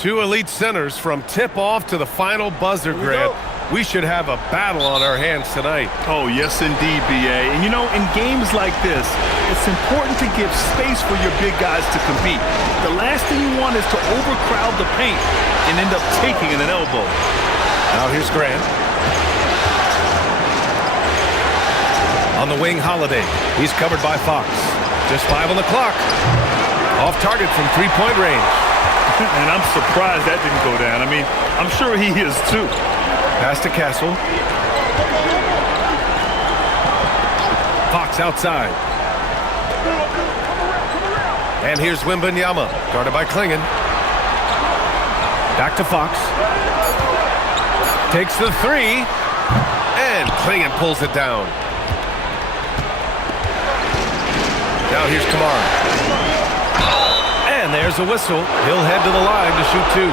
Two elite centers from tip-off to the final buzzer, Grant. We should have a battle on our hands tonight. Oh, yes, indeed, B.A. And, you know, in games like this, it's important to give space for your big guys to compete. The last thing you want is to overcrowd the paint and end up taking an elbow. Now here's Grant. On the wing, Holiday. He's covered by Fox. Just 5 on the clock. Off target from three-point range. And I'm surprised that didn't go down. I mean, I'm sure he is, too. Pass to Castle. Fox outside. And here's Wembanyama, guarded by Klingon. Back to Fox. Takes the three. And Klingon pulls it down. Now here's Kamara. And there's a whistle. He'll head to the line to shoot two.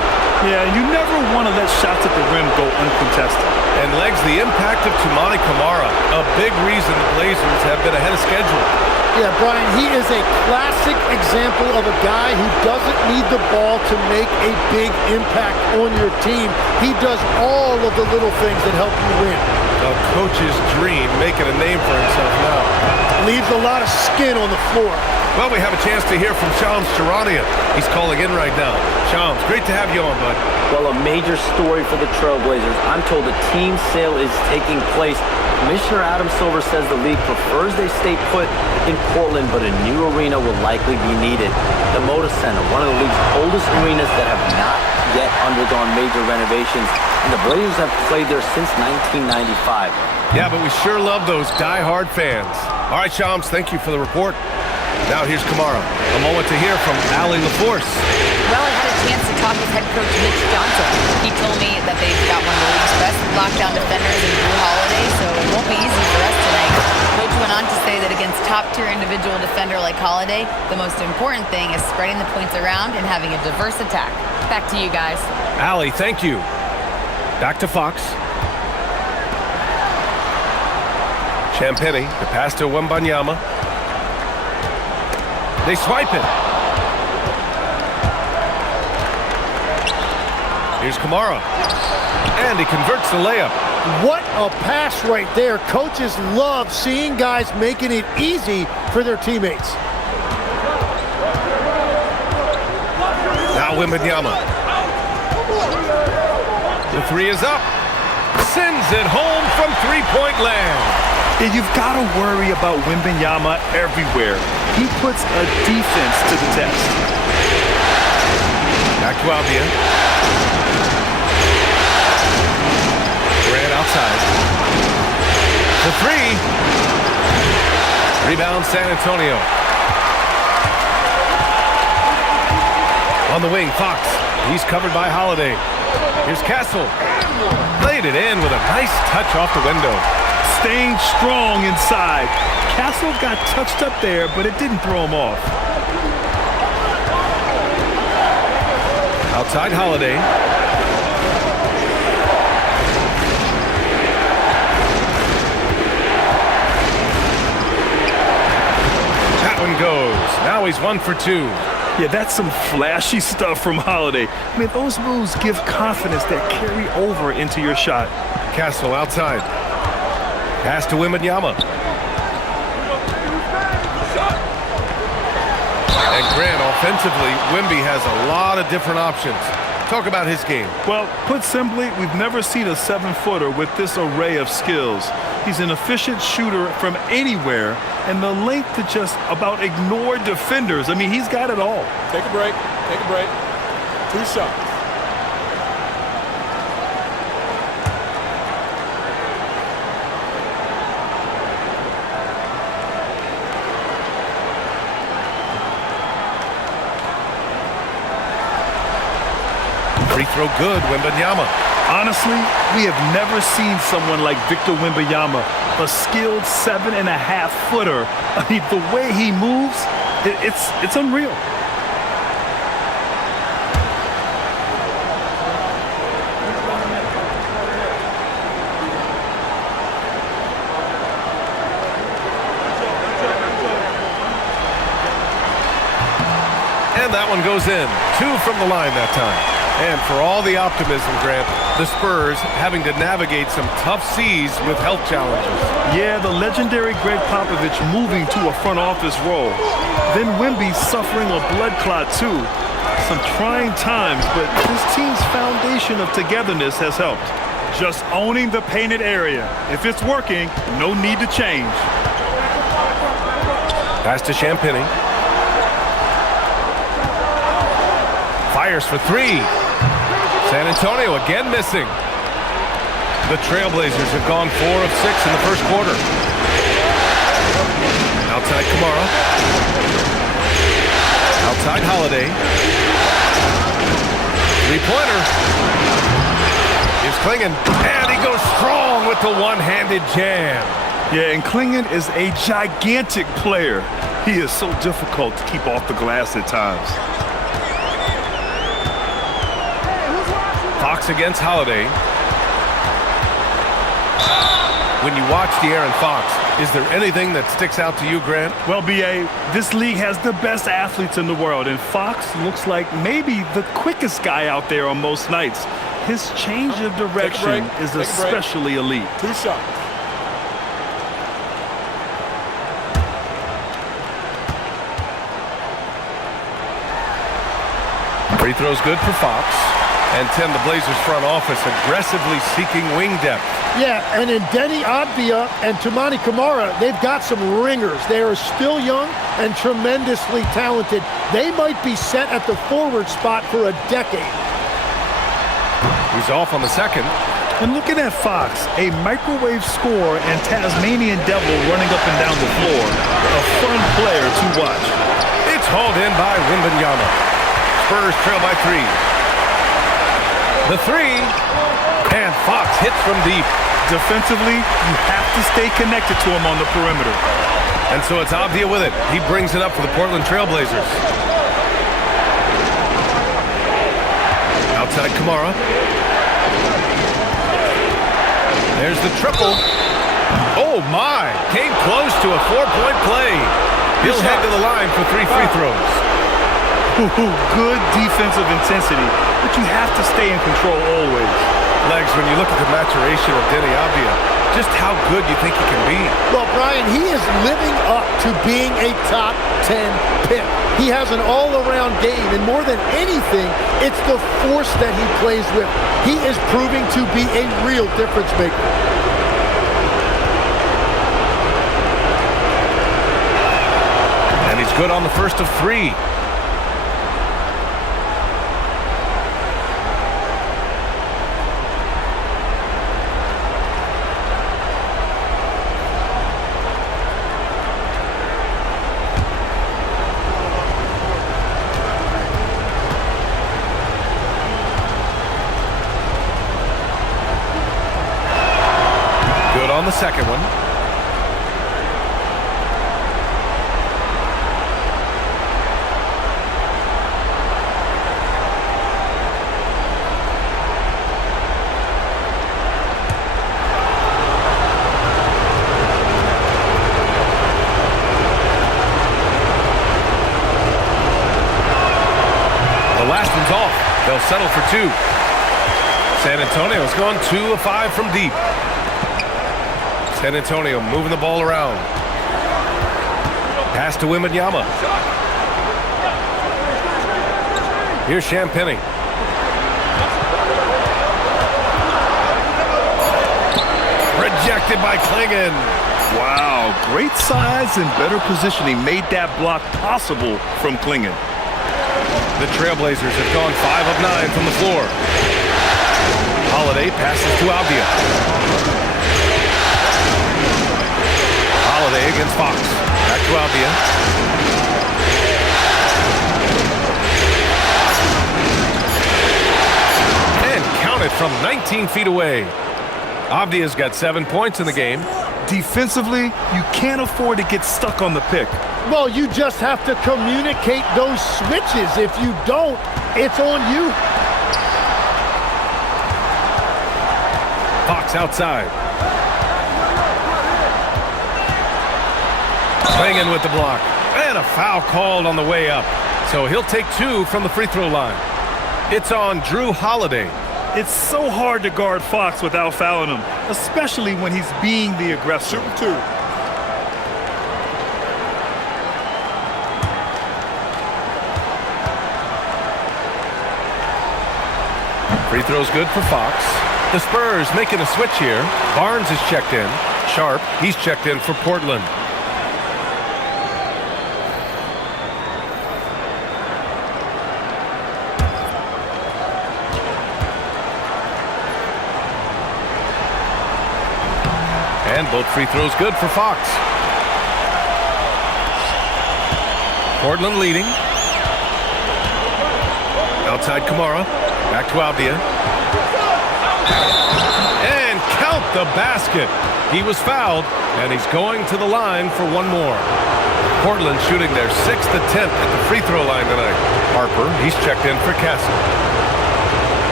Yeah, you never want to let shots at the rim go uncontested. And legs the impact of Toumani Camara, a big reason the Blazers have been ahead of schedule. Yeah, Brian, he is a classic example of a guy who doesn't need the ball to make a big impact on your team. He does all of the little things that help you win. A coach's dream, making a name for himself now. Leaves a lot of skin on the floor. Well, we have a chance to hear from Shams Charania. He's calling in right now. Shams, great to have you on, bud. Well, a major story for the Trailblazers. I'm told a team sale is taking place. Commissioner Adam Silver says the league prefers they stay put in Portland, but a new arena will likely be needed. The Moda Center, one of the league's oldest arenas that have not yet undergone major renovations, and the Blazers have played there since 1995. Yeah, but we sure love those die-hard fans. All right, Shams, thank you for the report. Now here's Kamara. A moment to hear from Allie LaForce. Well, I had a chance to talk with head coach Mitch Johnson. He told me that they've got one of the league's best lockdown defenders in Drew Holiday, so it won't be easy for us tonight. Coach went on to say that against top-tier individual defender like Holiday, the most important thing is spreading the points around and having a diverse attack. Back to you guys. Allie, thank you. Back to Fox. Champagny, the pass to Wembanyama. They swipe it. Here's Kamara. And he converts the layup. What a pass right there. Coaches love seeing guys making it easy for their teammates. Now Wembanyama. The three is up. Sends it home from three-point land. And you've got to worry about Wembanyama everywhere. He puts a defense to the test. Back to Albion. Grant outside. The three. Rebound San Antonio. On the wing, Fox. He's covered by Holiday. Here's Castle. Laid it in with a nice touch off the window. Staying strong inside. Castle got touched up there, but it didn't throw him off. Outside Holiday. That one goes. Now he's 1 for 2. Yeah, that's some flashy stuff from Holiday. I mean, those moves give confidence that carry over into your shot. Castle outside. Pass to Wembanyama. And Grant, offensively, Wemby has a lot of different options. Talk about his game. Well, put simply, we've never seen a 7-footer with this array of skills. He's an efficient shooter from anywhere, and the length to just about ignore defenders. I mean, he's got it all. Take a break. Take a break. 2 shots. Free throw good, Wembanyama. Honestly, we have never seen someone like Victor Wembanyama, a skilled 7.5-footer. I mean, the way he moves, it's unreal. And that one goes in. 2 from the line that time. And for all the optimism, Grant, the Spurs having to navigate some tough seas with health challenges. Yeah, the legendary Greg Popovich moving to a front office role. Then Wemby suffering a blood clot too. Some trying times, but this team's foundation of togetherness has helped. Just owning the painted area. If it's working, no need to change. Pass to Champagny. Fires for three. San Antonio again missing. The Trailblazers have gone 4 of 6 in the first quarter. Outside Kamara. Outside Holiday. Three-pointer. Here's Klingon. And he goes strong with the one-handed jam. Yeah, and Klingon is a gigantic player. He is so difficult to keep off the glass at times. Fox against Holiday. When you watch De'Aaron Fox, is there anything that sticks out to you, Grant? Well, B.A., this league has the best athletes in the world, and Fox looks like maybe the quickest guy out there on most nights. His change of direction is especially elite. 2 shots. Free throw's good for Fox. And 10, the Blazers front office aggressively seeking wing depth. Yeah, and in Denny Avdia and Toumani Camara, they've got some ringers. They are still young and tremendously talented. They might be set at the forward spot for a decade. He's off on the second. And looking at Fox, a microwave scorer and Tasmanian devil running up and down the floor. A fun player to watch. It's hauled in by Wembanyama. Spurs trail by 3. The three, and Fox hits from deep. Defensively, you have to stay connected to him on the perimeter. And so it's Avdia with it. He brings it up for the Portland Trailblazers. Outside Kamara. There's the triple. Oh my, came close to a 4-point play. He'll head to the line for 3 free throws. Good defensive intensity, but you have to stay in control always. Legs, when you look at the maturation of Denny Avdia, just how good you think he can be. Well, Brian, he is living up to being a top 10 pick. He has an all-around game, and more than anything, it's the force that he plays with. He is proving to be a real difference maker. And he's good on the first of 3. On the second one. The last one's off. They'll settle for 2. San Antonio's gone 2 of 5 from deep. San Antonio moving the ball around. Pass to Wembanyama. Here's Champagny. Rejected by Klingon. Wow, great size and better positioning made that block possible from Klingon. The Trailblazers have gone 5 of 9 from the floor. Holiday passes to Avdia. Holiday against Fox. Back to Avdia. And counted from 19 feet away. Avdia's got 7 points in the game. Defensively, you can't afford to get stuck on the pick. Well, you just have to communicate those switches. If you don't, it's on you. Fox outside. Klingon with the block. And a foul called on the way up. So he'll take 2 from the free throw line. It's on Drew Holiday. It's so hard to guard Fox without fouling him, especially when he's being the aggressor. Shooting 2. Free throw's good for Fox. The Spurs making a switch here. Barnes is checked in. Sharp, he's checked in for Portland. And both free throws good for Fox. Portland leading. Outside Kamara. Back to Avdia. And count the basket. He was fouled, and he's going to the line for one more. Portland shooting their 6th attempt at the free throw line tonight. Harper, he's checked in for Castle.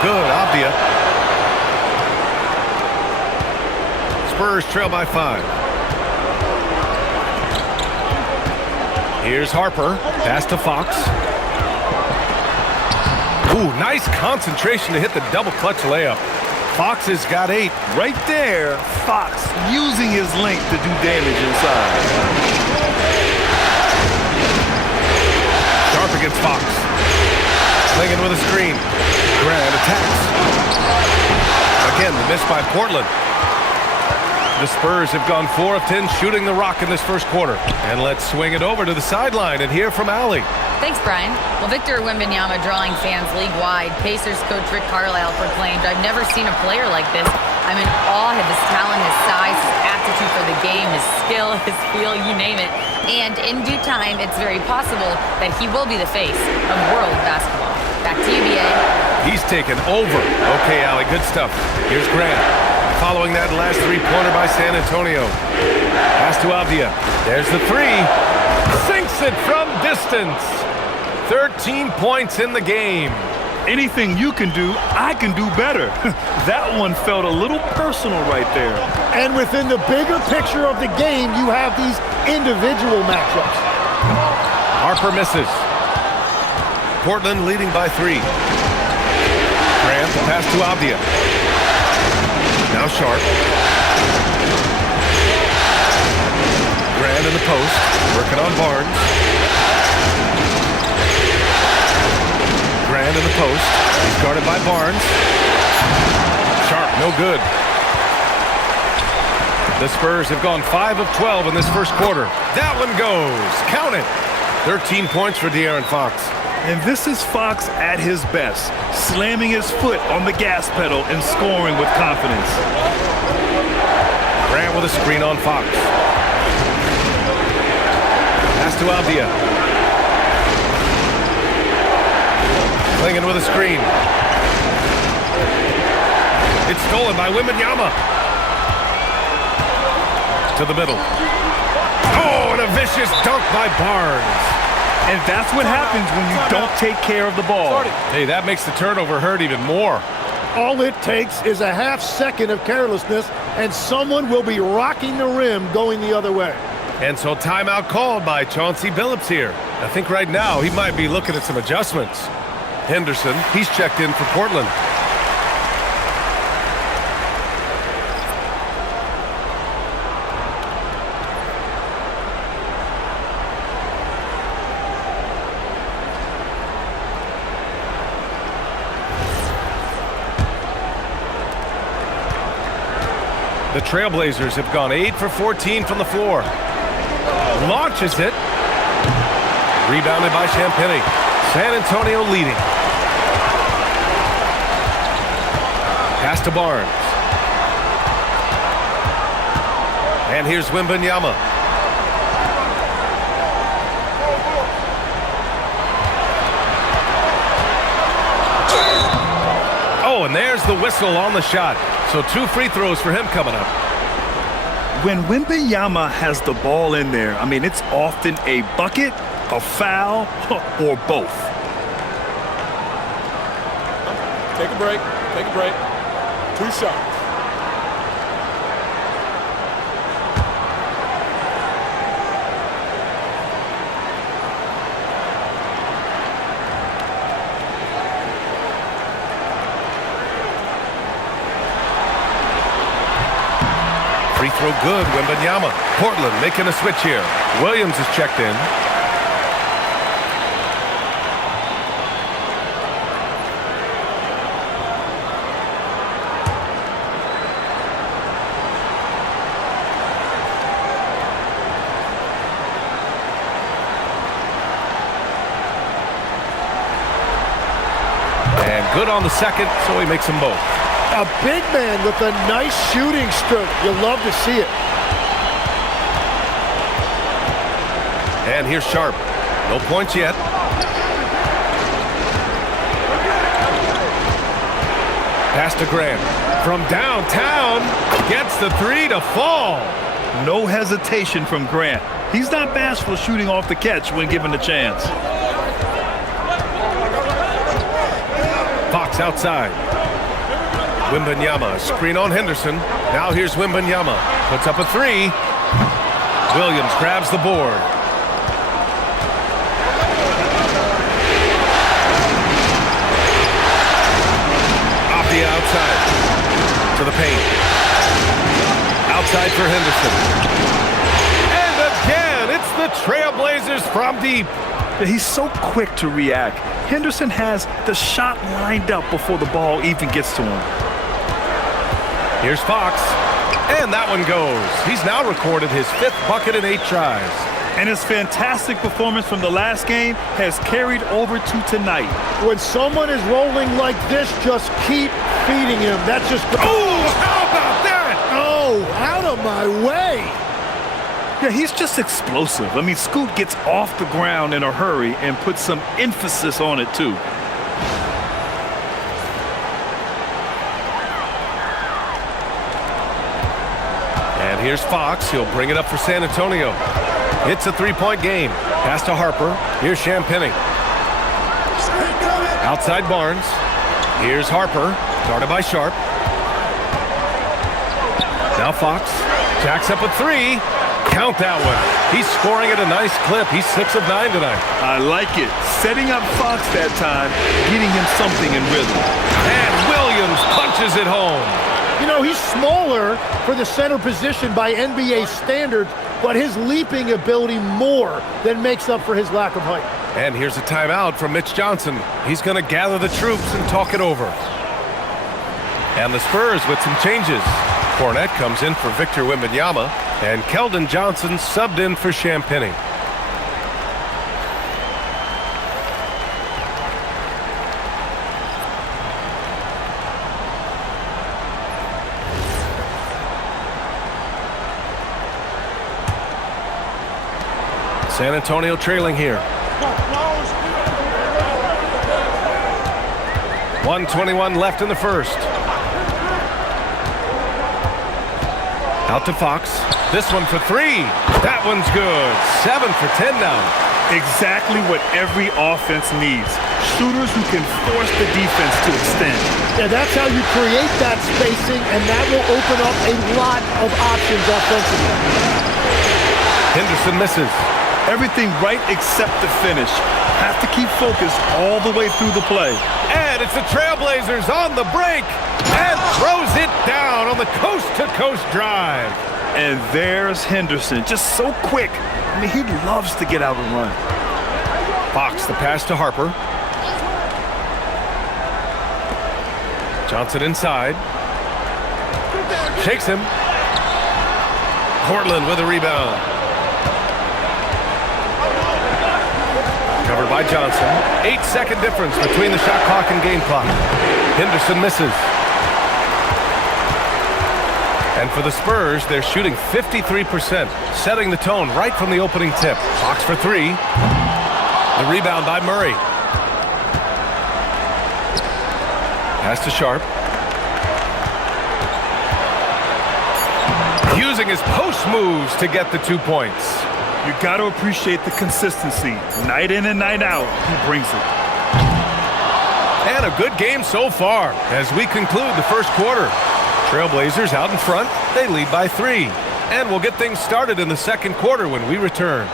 Good, Avdia. Spurs trail by 5. Here's Harper. Pass to Fox. Ooh, nice concentration to hit the double clutch layup. Fox has got 8. Right there, Fox using his length to do damage inside. Sharp against Fox. Slinging with a screen. Grant attacks. Again, the miss by Portland. The Spurs have gone 4 of 10 shooting the rock in this first quarter. And let's swing it over to the sideline and hear from Allie. Thanks, Brian. Well, Victor Wembanyama drawing fans league-wide. Pacers coach Rick Carlisle proclaimed, "I've never seen a player like this. I'm in awe of his talent, his size, his aptitude for the game, his skill, his feel, you name it. And in due time, it's very possible that he will be the face of world basketball." Back to you, BA. He's taken over. Okay, Allie, good stuff. Here's Grant. Following that last three-pointer by San Antonio. Pass to Avdia. There's the 3. Sinks it from distance. 13 points in the game. Anything you can do, I can do better. That one felt a little personal right there. And within the bigger picture of the game, you have these individual matchups. Harper misses. Portland leading by 3. Grant, the pass to Avdia. Now Sharp. Grant in the post, working on Barnes. Grant in the post. He's guarded by Barnes. Sharp, no good. The Spurs have gone 5 of 12 in this first quarter. That one goes. Count it. 13 points for De'Aaron Fox. And this is Fox at his best, slamming his foot on the gas pedal and scoring with confidence. Grant with a screen on Fox. Pass to Avdia. Clinging with a screen. It's stolen by Wembanyama. To the middle. Oh, and a vicious dunk by Barnes. And that's what happens when you don't take care of the ball. Hey, that makes the turnover hurt even more. All it takes is a half second of carelessness, and someone will be rocking the rim going the other way. And so timeout called by Chauncey Billups here. I think right now he might be looking at some adjustments. Henderson, he's checked in for Portland. The Trailblazers have gone 8 for 14 from the floor. Launches it. Rebounded by Champagnie. San Antonio leading. Pass to Barnes. And here's Wembanyama. Oh, and there's the whistle on the shot. So 2 free throws for him coming up. When Wembanyama has the ball in there, I mean, it's often a bucket a foul, or both. Take a break. Take a break. 2 shots. Free throw good, Wembanyama. Portland making a switch here. Williams is checked in. And good on the second, so he makes them both. A big man with a nice shooting stroke. You love to see it. And here's Sharp. No points yet. Pass to Grant. From downtown, gets the 3 to fall. No hesitation from Grant. He's not bashful shooting off the catch when given the chance. Fox outside. Wembanyama, screen on Henderson. Now here's Wembanyama. Puts up a 3. Williams grabs the board. Off the outside. To the paint. Outside for Henderson. And again, it's the Trailblazers from deep. He's so quick to react. Henderson has the shot lined up before the ball even gets to him. Here's Fox, and that one goes. He's now recorded his 5th bucket in 8 tries. And his fantastic performance from the last game has carried over to tonight. When someone is rolling like this, just keep feeding him. That's just... Oh, how about that? Oh, out of my way. Yeah, he's just explosive. I mean, Scoot gets off the ground in a hurry and puts some emphasis on it, too. And here's Fox. He'll bring it up for San Antonio. It's a 3-point game. Pass to Harper. Here's Champagnie. Outside Barnes. Here's Harper. Guarded by Sharp. Now Fox. Jacks up a 3. Count that one. He's scoring at a nice clip. He's 6 of 9 tonight. I like it. Setting up Fox that time, getting him something in rhythm. And Williams punches it home. You know, he's smaller for the center position by NBA standards, but his leaping ability more than makes up for his lack of height. And here's a timeout from Mitch Johnson. He's going to gather the troops and talk it over. And the Spurs with some changes. Fournette comes in for Victor Wembanyama, and Keldon Johnson subbed in for Champagnie. San Antonio trailing here. 1:21 left in the first. Out to Fox. This one for 3. That one's good. 7 for 10 now. Exactly what every offense needs. Shooters who can force the defense to extend. Yeah, that's how you create that spacing, and that will open up a lot of options offensively. Henderson misses. Everything right except the finish. Have to keep focused all the way through the play. And it's the Trailblazers on the break and throws it down on the coast-to-coast drive. And there's Henderson, just so quick. I mean, he loves to get out and run. Fox, the pass to Harper. Johnson inside. Shakes him. Portland with a rebound. Covered by Johnson. 8-second difference between the shot clock and game clock. Henderson misses. And for the Spurs, they're shooting 53%, setting the tone right from the opening tip. Fox for 3. The rebound by Murray. Pass to Sharp. Using his post moves to get the 2 points. You got to appreciate the consistency. Night in and night out, he brings it. And a good game so far as we conclude the first quarter. Trailblazers out in front. They lead by 3. And we'll get things started in the second quarter when we return.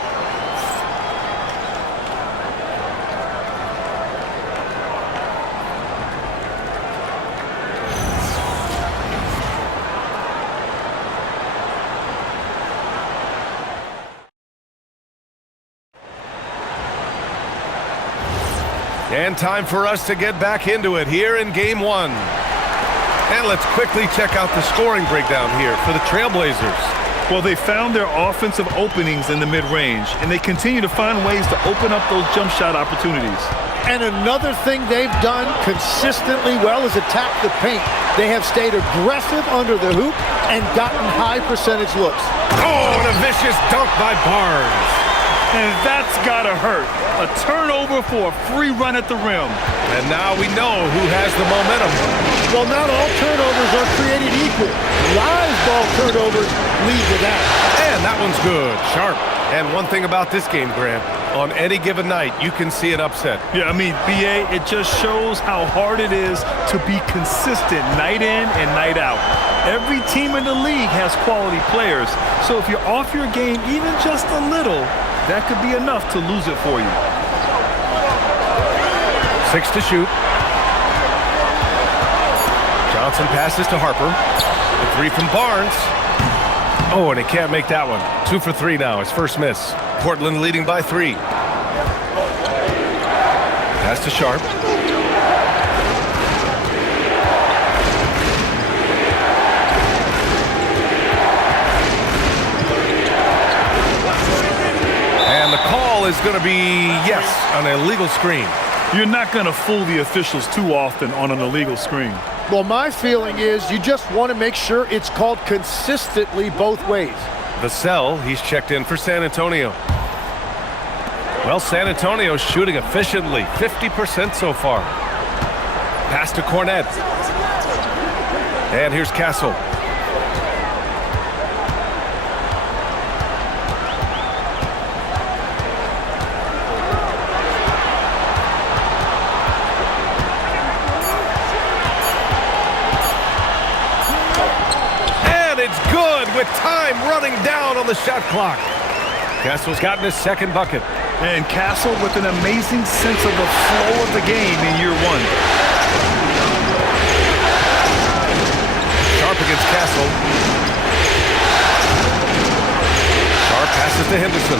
And time for us to get back into it here in Game 1. And let's quickly check out the scoring breakdown here for the Trailblazers. Well, they found their offensive openings in the mid-range, and they continue to find ways to open up those jump shot opportunities. And another thing they've done consistently well is attack the paint. They have stayed aggressive under the hoop and gotten high percentage looks. Oh, and a vicious dunk by Barnes. And that's gotta hurt. A turnover for a free run at the rim. And now we know who has the momentum. Well, not all turnovers are created equal. Live ball turnovers lead to that. And that one's good. Sharp. And one thing about this game, Grant, on any given night, you can see an upset. Yeah, I mean, BA, it just shows how hard it is to be consistent night in and night out. Every team in the league has quality players. So if you're off your game even just a little, that could be enough to lose it for you. 6 to shoot. Johnson passes to Harper. The 3 from Barnes. Oh, and he can't make that one. 2 for 3 now, his first miss. Portland leading by 3. Pass to Sharp. And the call is going to be, yes, an illegal screen. You're not going to fool the officials too often on an illegal screen. Well, my feeling is you just want to make sure it's called consistently both ways. Vassell, he's checked in for San Antonio. Well, San Antonio's shooting efficiently, 50% so far. Pass to Cornet. And here's Castle. With time running down on the shot clock. Castle's gotten his second bucket. And Castle with an amazing sense of the flow of the game in year 1. Sharp against Castle. Sharp passes to Henderson.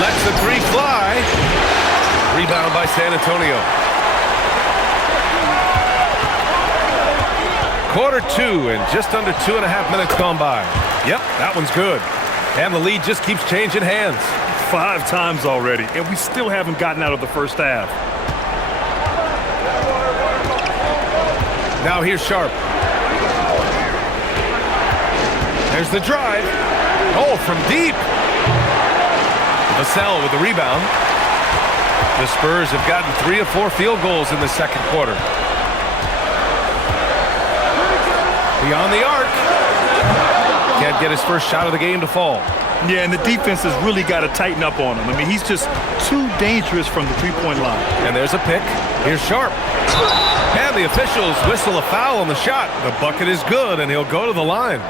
Lets the 3 fly. Rebound by San Antonio. Quarter 2 and just under 2.5 minutes gone by. Yep, that one's good. And the lead just keeps changing hands. 5 times already, and we still haven't gotten out of the first half. Now here's Sharp. There's the drive. Oh, from deep. Vassell with the rebound. The Spurs have gotten 3 of 4 field goals in the second quarter. Beyond the arc. Can't get his first shot of the game to fall. Yeah, and the defense has really got to tighten up on him. I mean, he's just too dangerous from the three-point line. And there's a pick. Here's Sharp. And the officials whistle a foul on the shot. The bucket is good, and he'll go to the line.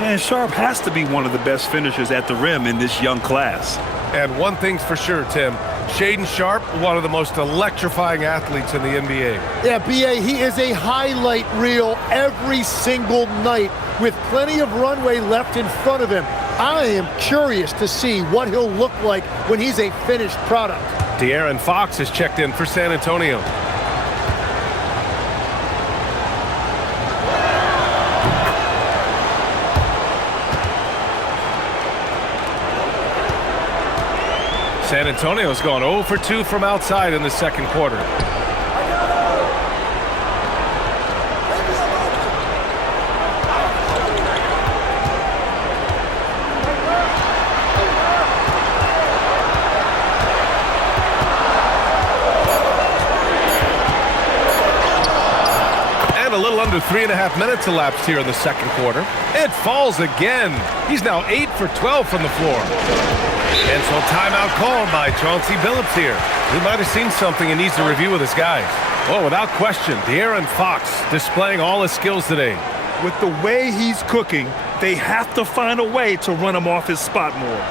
And Sharp has to be one of the best finishers at the rim in this young class. And one thing's for sure, Tim. Shaedon Sharp, one of the most electrifying athletes in the NBA. Yeah, B.A., he is a highlight reel every single night with plenty of runway left in front of him. I am curious to see what he'll look like when he's a finished product. De'Aaron Fox has checked in for San Antonio. San Antonio's gone 0 for 2 from outside in the second quarter. a little under 3.5 minutes elapsed here in the second quarter. It falls again. He's now 8 for 12 from the floor. And so timeout called by Chauncey Billups here. He might have seen something and needs to review with his guys. Oh, without question, De'Aaron Fox displaying all his skills today. With the way he's cooking, they have to find a way to run him off his spot more.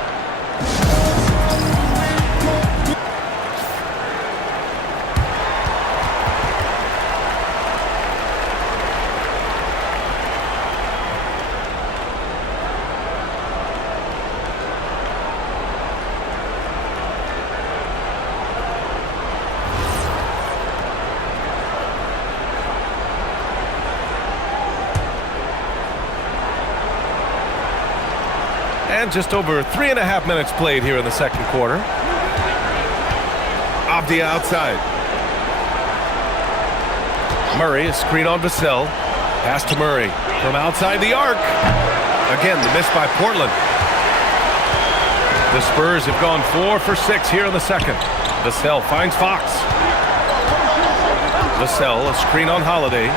And just over 3.5 minutes played here in the second quarter. Avdia outside. Murray, a screen on Vassell. Pass to Murray from outside the arc. Again, the miss by Portland. The Spurs have gone 4 for 6 here in the second. Vassell finds Fox. Vassell, a screen on Holiday.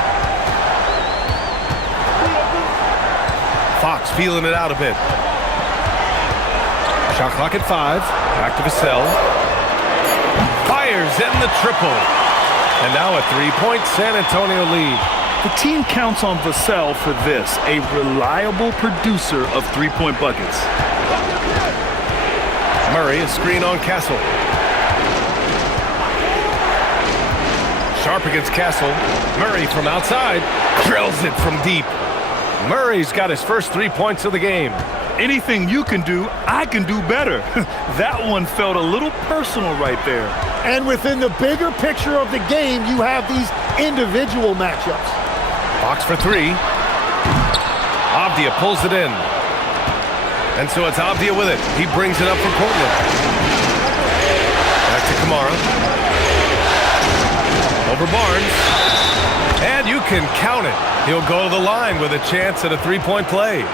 Fox feeling it out a bit. Shot clock at 5. Back to Vassell. Fires in the triple. And now a 3-point San Antonio lead. The team counts on Vassell for this, a reliable producer of three-point buckets. Murray, a screen on Castle. Sharp against Castle. Murray from outside. Drills it from deep. Murray's got his first 3 points of the game. Anything you can do, I can do better. That one felt a little personal right there. And within the bigger picture of the game, you have these individual matchups. Fox for 3. Avdia pulls it in. And so it's Avdia with it. He brings it up for Portland. Back to Kamara. Over Barnes. And you can count it. He'll go to the line with a chance at a 3-point play.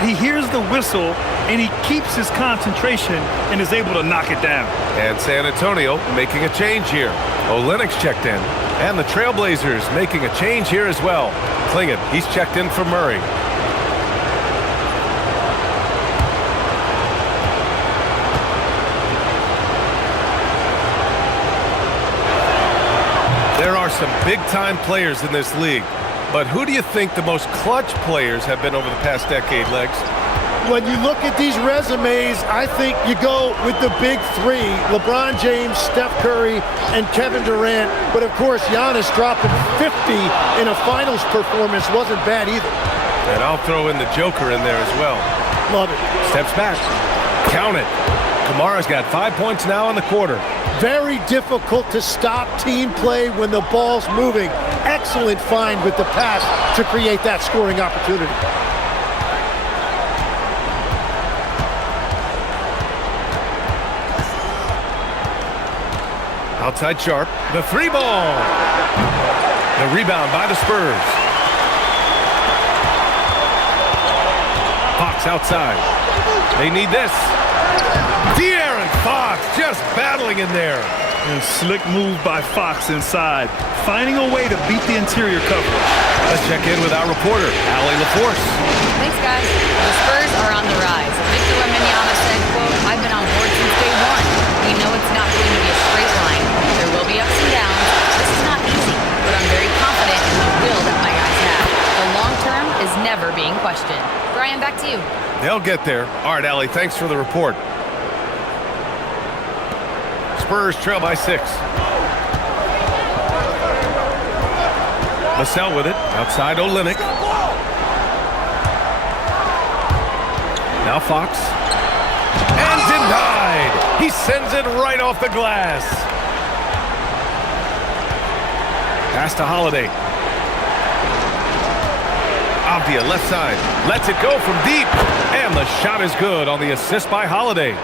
He hears the whistle, and he keeps his concentration and is able to knock it down. And San Antonio making a change here. Lynx checked in. And the Trailblazers making a change here as well. Klingon, he's checked in for Murray. There are some big-time players in this league. But who do you think the most clutch players have been over the past decade, Legs? When you look at these resumes, I think you go with the big three, LeBron James, Steph Curry, and Kevin Durant. But, of course, Giannis dropping 50 in a finals performance wasn't bad either. And I'll throw in the Joker in there as well. Love it. Steps back. Count it. Kamara's got 5 points now in the quarter. Very difficult to stop team play when the ball's moving. Excellent find with the pass to create that scoring opportunity. Outside Sharp. The 3-ball. The rebound by the Spurs. Fox outside. They need this. De'Aaron Fox just battling in there. And slick move by Fox inside, finding a way to beat the interior coverage. Let's check in with our reporter, Allie LaForce. Thanks, guys. The Spurs are on the rise. Victor Wembanyama said, quote, "I've been on board since day one. We know it's not going to be a straight line. There will be ups and downs. This is not easy, but I'm very confident in the will that my guys have. The long term is never being questioned." Brian, back to you. They'll get there. All right, Allie, thanks for the report. Spurs trail by 6. Vassell with it. Outside Olynyk. Now Fox. And denied. He sends it right off the glass. Pass to Holiday. Avdia left side. Lets it go from deep. And the shot is good on the assist by Holiday.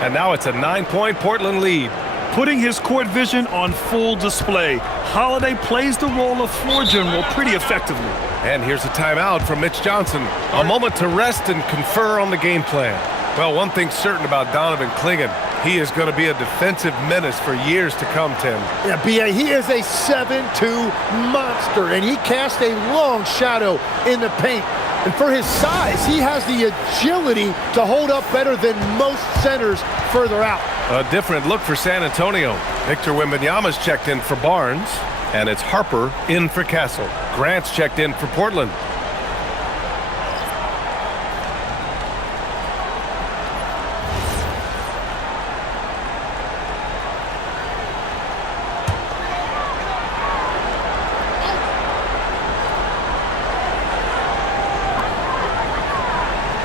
And now it's a 9-point Portland lead. Putting his court vision on full display, Holiday plays the role of floor general pretty effectively. And here's a timeout from Mitch Johnson. A moment to rest and confer on the game plan. Well, one thing's certain about Donovan Klingon. He is going to be a defensive menace for years to come, Tim. Yeah, B.A., he is a 7'2" monster, and he casts a long shadow in the paint. And for his size, he has the agility to hold up better than most centers further out. A different look for San Antonio. Victor Wembanyama's checked in for Barnes, and it's Harper in for Castle. Grant's checked in for Portland.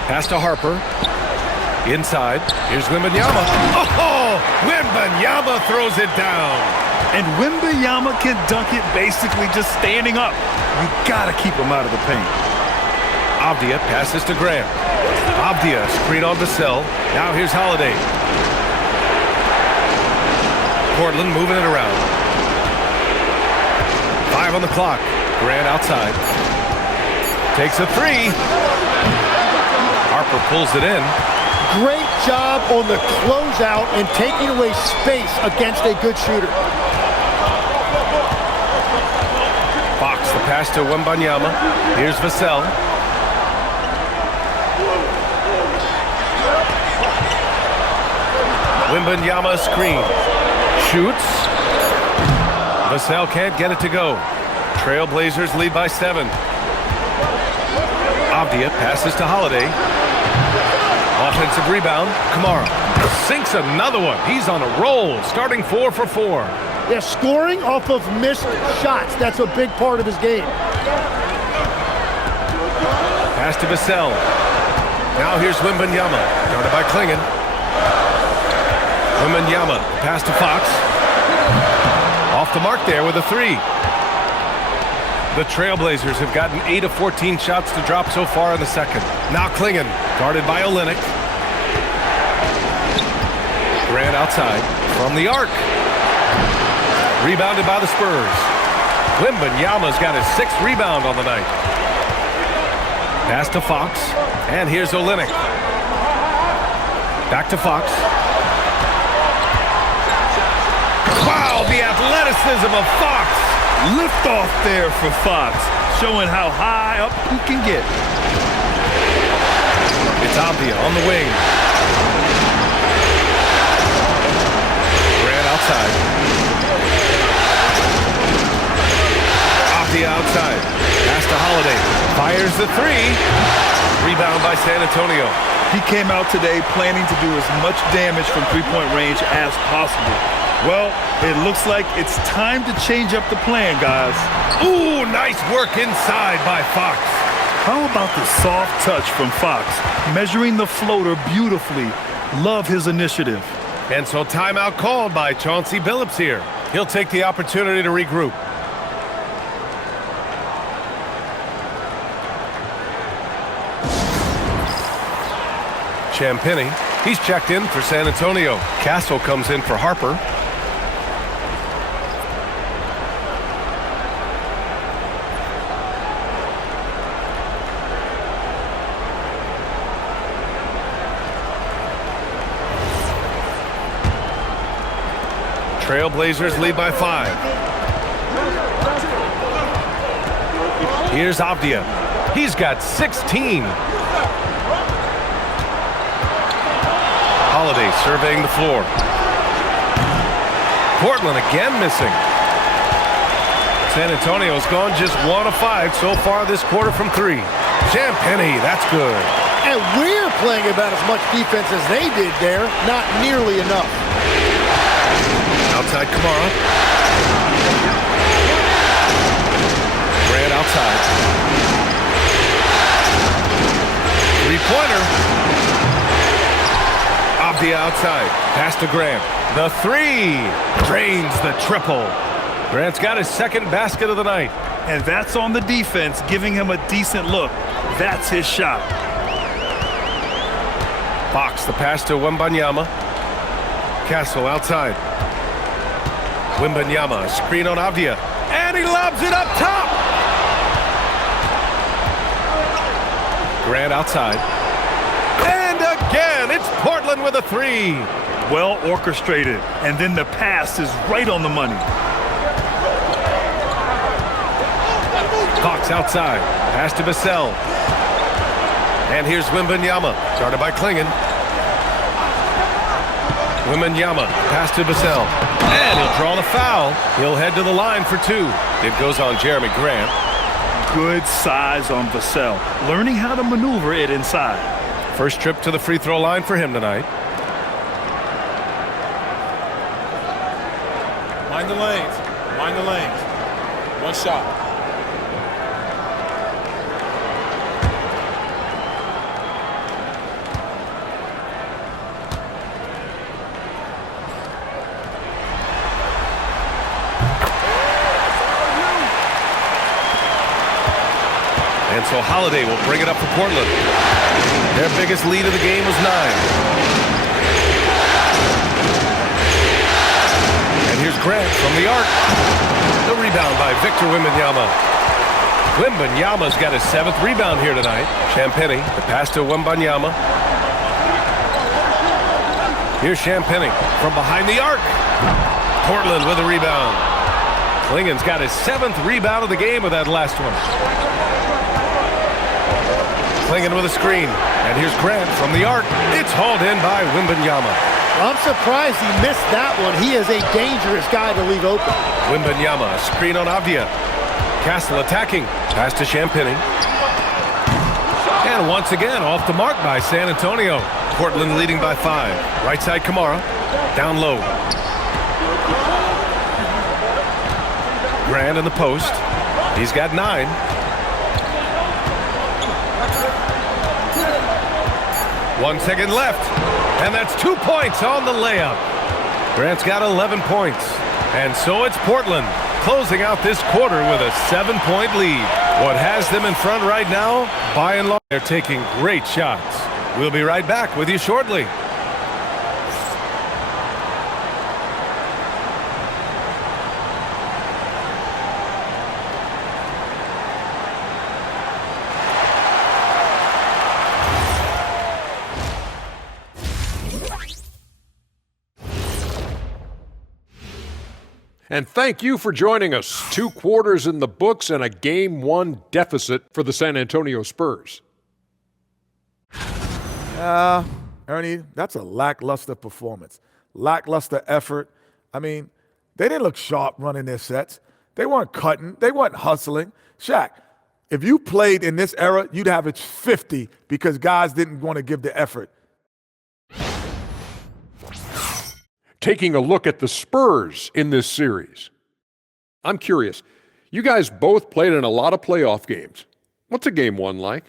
Pass to Harper. Inside. Here's Wembanyama. Oh! Wembanyama throws it down. And Wembanyama can dunk it basically just standing up. You got to keep him out of the paint. Avdia passes to Grant. Avdia screen on Vassell. Now here's Holiday. Portland moving it around. 5 on the clock. Grant outside. Takes a three. Harper pulls it in. Great job on the closeout and taking away space against a good shooter. Fox, the pass to Wembanyama. Here's Vassell. Wembanyama screen. Shoots. Vassell can't get it to go. Trailblazers lead by 7. Avdia passes to Holiday. Offensive rebound. Kamara sinks another one. He's on a roll, starting 4 for 4. Yeah, scoring off of missed shots. That's a big part of his game. Pass to Vassell. Now here's Wembanyama. Guarded by Klingon. Wembanyama. Pass to Fox. Off the mark there with a 3. The Trailblazers have gotten 8 of 14 shots to drop so far in the second. Now Klingon, guarded by Olynyk. Grant outside from the arc. Rebounded by the Spurs. Wembanyama's got his 6th rebound on the night. Pass to Fox, and here's Olynyk. Back to Fox. Wow, the athleticism of Fox. Lift off there for Fox, showing how high up he can get. It's Avdia on the wing. Grant outside. Avdia outside. Pass to Holiday. Fires the 3. Rebound by San Antonio. He came out today planning to do as much damage from three-point range as possible. Well, it looks like it's time to change up the plan, guys. Ooh, nice work inside by Fox. How about the soft touch from Fox, measuring the floater beautifully? Love his initiative. And so timeout called by Chauncey Billups here. He'll take the opportunity to regroup. Champagny, he's checked in for San Antonio. Castle comes in for Harper. Trailblazers lead by 5. Here's Avdia. He's got 16. Holiday surveying the floor. Portland again missing. San Antonio's gone just 1 of 5 so far this quarter from 3. Champagny, that's good. And we're playing about as much defense as they did there. Not nearly enough. Outside Kamara. Grant outside. 3-pointer. Avdia outside. Pass to Grant. The 3. Drains the triple. Grant's got his 2nd basket of the night. And that's on the defense, giving him a decent look. That's his shot. Fox, the pass to Wembanyama. Castle outside. Wembanyama, screen on Avdia. And he lobs it up top! Grant outside. And again, it's Portland with a 3. well orchestrated, and then the pass is right on the money. Hawks outside. Pass to Vassell. And here's Wembanyama. Started by Klingon. Wembanyama. Pass to Vassell. And he'll draw the foul. He'll head to the line for two. It goes on Jeremy Grant. Good size on Vassell. Learning how to maneuver it inside. First trip to the free throw line for him tonight. Mind the lanes. Mind the lanes. One shot. And so Holiday will bring it up for Portland. Their biggest lead of the game was 9. And here's Grant from the arc. The rebound by Victor Wembanyama. Wembanyama's got his 7th rebound here tonight. Champagnie, the pass to Wembanyama. Here's Champagnie from behind the arc. Portland with a rebound. Klingon's got his 7th rebound of the game with that last one. Klingon with a screen. And here's Grant from the arc. It's hauled in by Wembanyama. I'm surprised he missed that one. He is a dangerous guy to leave open. Wembanyama, screen on Avdia. Castle attacking. Pass to Champagnie. And once again, off the mark by San Antonio. Portland leading by 5. Right side Kamara. Down low. Grant in the post. He's got 9. One second left, and that's 2 points on the layup. Grant's got 11 points, and so it's Portland closing out this quarter with a 7-point lead. What has them in front right now, by and large, they're taking great shots. We'll be right back with you shortly. And thank you for joining us. 2 quarters in the books and a Game 1 deficit for the San Antonio Spurs. Ernie, that's a lackluster performance. Lackluster effort. I mean, they didn't look sharp running their sets. They weren't cutting. They weren't hustling. Shaq, if you played in this era, you'd average 50 because guys didn't want to give the effort. Taking a look at the Spurs in this series. I'm curious, you guys both played in a lot of playoff games. What's a Game 1 like?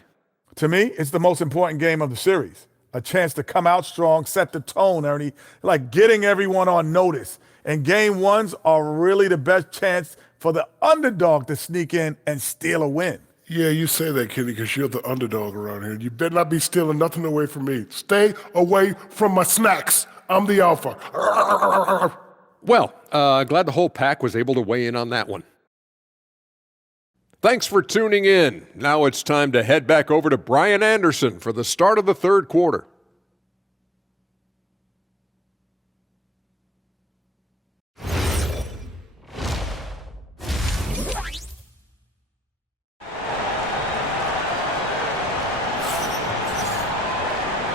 To me, it's the most important game of the series. A chance to come out strong, set the tone, Ernie, like getting everyone on notice. And Game 1s are really the best chance for the underdog to sneak in and steal a win. Yeah, you say that, Kenny, because you're the underdog around here. You better not be stealing nothing away from me. Stay away from my snacks. I'm the alpha. Well, glad the whole pack was able to weigh in on that one. Thanks for tuning in. Now it's time to head back over to Brian Anderson for the start of the 3rd quarter.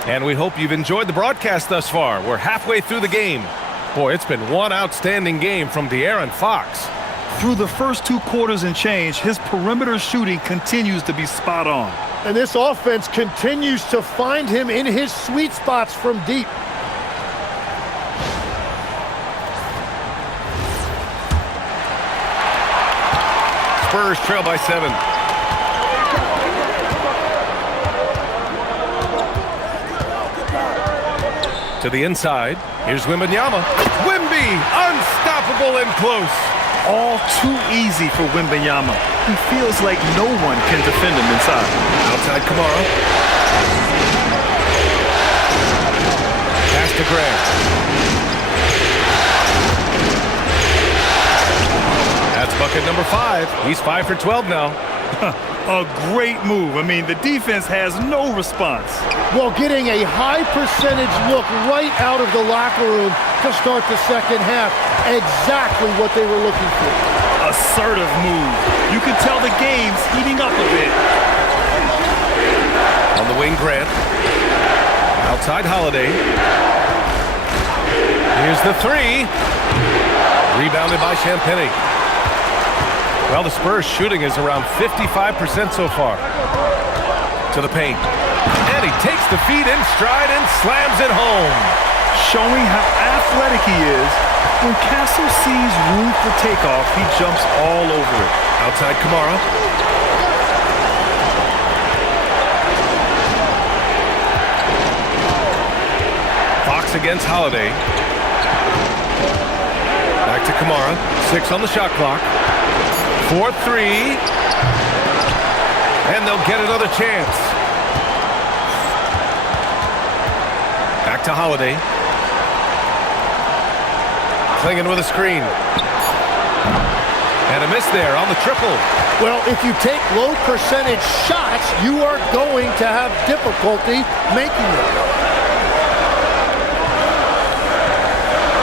And we hope you've enjoyed the broadcast thus far. We're halfway through the game. Boy, it's been one outstanding game from De'Aaron Fox. Through the first 2 quarters and change, his perimeter shooting continues to be spot on. And this offense continues to find him in his sweet spots from deep. Spurs trail by 7. To the inside. Here's Wembanyama. Wemby, unstoppable and close. All too easy for Wembanyama. He feels like no one can defend him inside. Outside Kamara. Pass to Grant. That's bucket number 5. He's 5 for 12 now. A great move. I mean, the defense has no response. Well, getting a high percentage look right out of the locker room to start the second half. Exactly what they were looking for. Assertive move. You can tell the game's heating up a bit. On the wing, Grant. Outside, Holiday. Here's the three. Rebounded by Champagnie. Well, the Spurs shooting is around 55% so far. To the paint. And he takes the feet in stride and slams it home. Showing how athletic he is. When Castle sees room for takeoff, he jumps all over it. Outside Kamara. Fox against Holiday. Back to Kamara. 6 on the shot clock. 4-3. And they'll get another chance. Back to Holiday. Clingan with a screen. And a miss there on the triple. Well, if you take low percentage shots, you are going to have difficulty making them.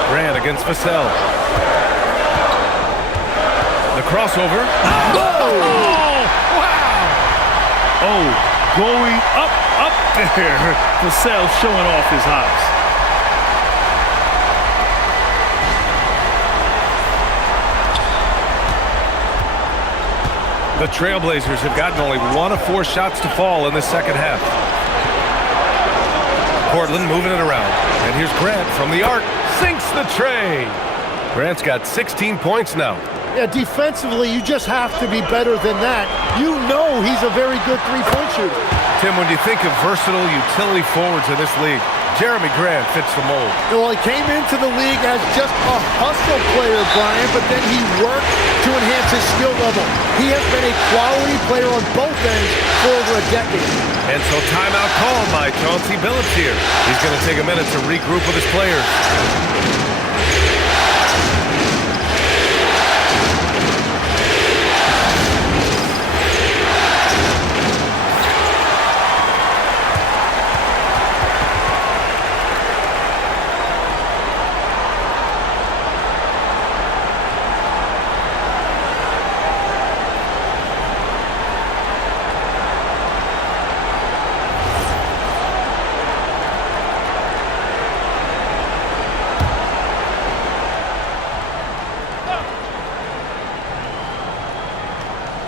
Grant against Vassell. The crossover. Oh! Wow! Oh, going up there. Vassell showing off his hops. The Trailblazers have gotten only 1 of 4 shots to fall in the second half. Portland moving it around. And here's Grant from the arc. Sinks the tray. Grant's got 16 points now. Yeah, defensively, you just have to be better than that. You know he's a very good three-point shooter. Tim, when you think of versatile utility forwards in this league, Jeremy Grant fits the mold. Well, he came into the league as just a hustle player, Brian, but then he worked to enhance his skill level. He has been a quality player on both ends for over a decade. And so timeout called by Chauncey Billups here. He's going to take a minute to regroup with his players.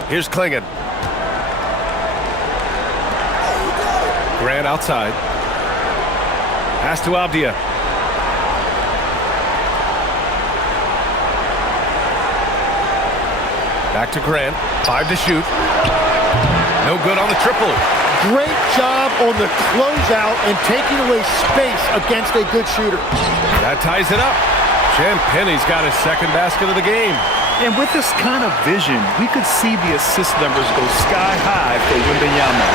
Here's Clingan. Grant outside. Pass to Avdia. Back to Grant. 5 to shoot. No good on the triple. Great job on the closeout and taking away space against a good shooter. That ties it up. Champagnie's got his second basket of the game. And with this kind of vision, we could see the assist numbers go sky high for Wembanyama.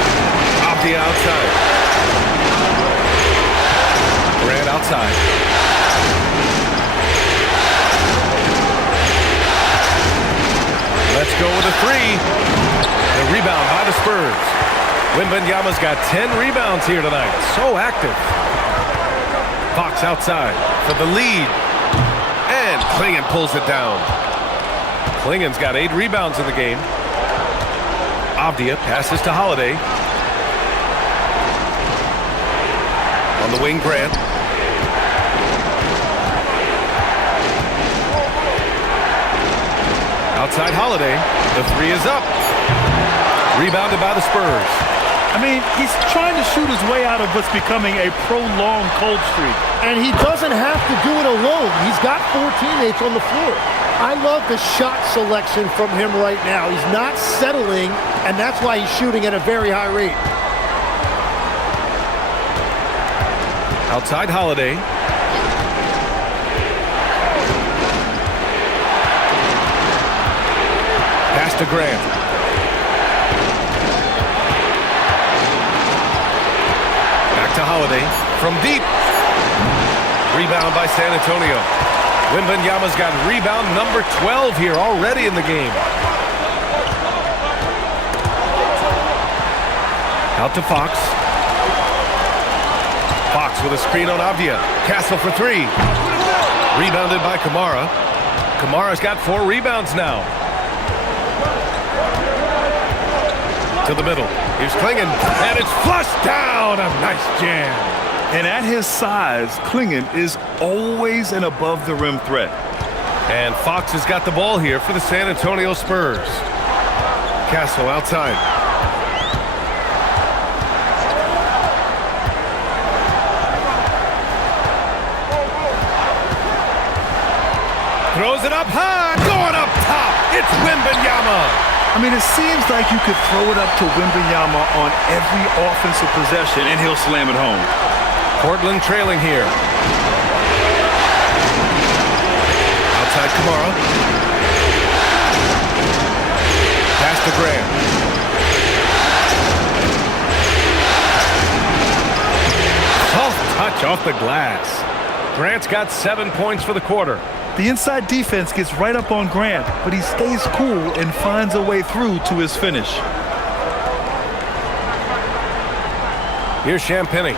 Avdia outside. Grant outside. Let's go with a three. The rebound by the Spurs. Wembanyama's got 10 rebounds here tonight. So active. Fox outside for the lead. And Clingan pulls it down. Clingan's got 8 rebounds in the game. Avdia passes to Holiday. On the wing, Grant. Outside Holiday. The three is up. Rebounded by the Spurs. I mean, he's trying to shoot his way out of what's becoming a prolonged cold streak. And he doesn't have to do it alone. He's got 4 teammates on the floor. I love the shot selection from him right now. He's not settling, and that's why he's shooting at a very high rate. Outside Holiday. Pass to Grant. Back to Holiday. From deep. Rebound by San Antonio. Wembanyama's got rebound number 12 here already in the game. Out to Fox. Fox with a screen on Avdia. Castle for three. Rebounded by Kamara. Kamara's got 4 rebounds now. To the middle. Here's Klingon, and it's flushed down. A nice jam. And at his size, Klingon is always an above-the-rim threat. And Fox has got the ball here for the San Antonio Spurs. Castle outside. Throws it up high, going up top. It's Wembanyama. I mean, it seems like you could throw it up to Wembanyama on every offensive possession, and he'll slam it home. Portland trailing here. Outside Kamara. Pass to Graham. Soft touch off the glass. Grant's got 7 points for the quarter. The inside defense gets right up on Grant, but he stays cool and finds a way through to his finish. Here's Champagny.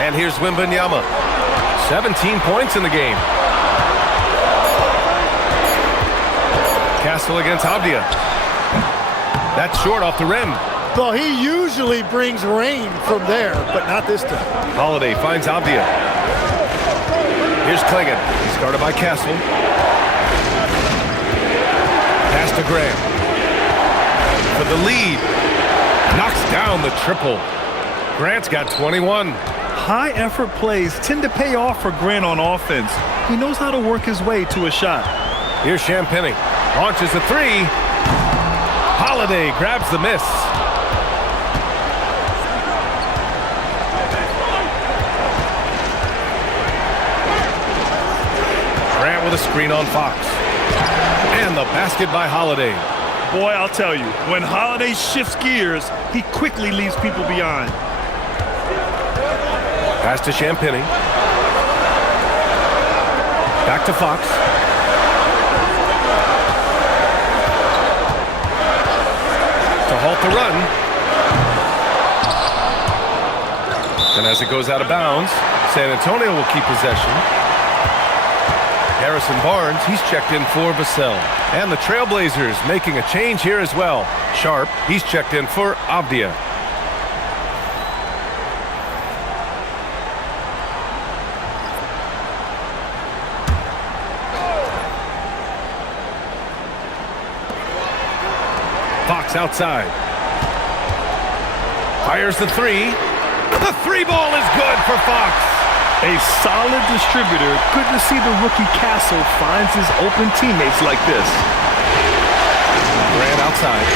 And here's Wembanyama. 17 points in the game. Castle against Avdia. That's short off the rim. Well, he usually brings rain from there, but not this time. Holiday finds Avdia. Here's Klingon. He's guarded by Castle. Pass to Graham. For the lead. Knocks down the triple. Grant's got 21. High-effort plays tend to pay off for Grant on offense. He knows how to work his way to a shot. Here's Champagny. Launches a three. Holiday grabs the miss. Grant with a screen on Fox. And the basket by Holiday. Boy, I'll tell you, when Holiday shifts gears, he quickly leaves people behind. Pass to Champagny. Back to Fox. To halt the run. And as it goes out of bounds, San Antonio will keep possession. Harrison Barnes, he's checked in for Vassell. And the Trailblazers making a change here as well. Sharp, he's checked in for Avdia. Fox outside. Fires the three. The three ball is good for Fox. A solid distributor. Good to see the rookie Castle finds his open teammates like this. Grant outside.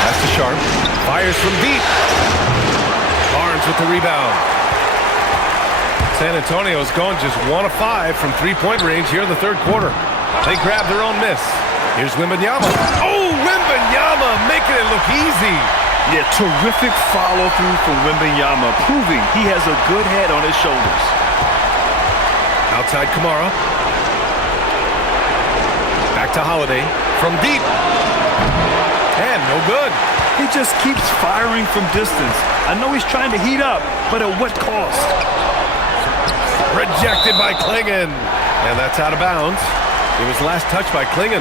Pass to Sharp. Fires from deep. Barnes with the rebound. San Antonio's gone just 1 of 5 from three-point range here in the third quarter. They grab their own miss. Here's Wembanyama. Oh, Wembanyama making it look easy. Yeah, terrific follow-through from Wembanyama, proving he has a good head on his shoulders. Outside Kamara. Back to Holiday. From deep. And no good. He just keeps firing from distance. I know he's trying to heat up, but at what cost? Rejected by Klingon. And that's out of bounds. It was last touched by Klingon.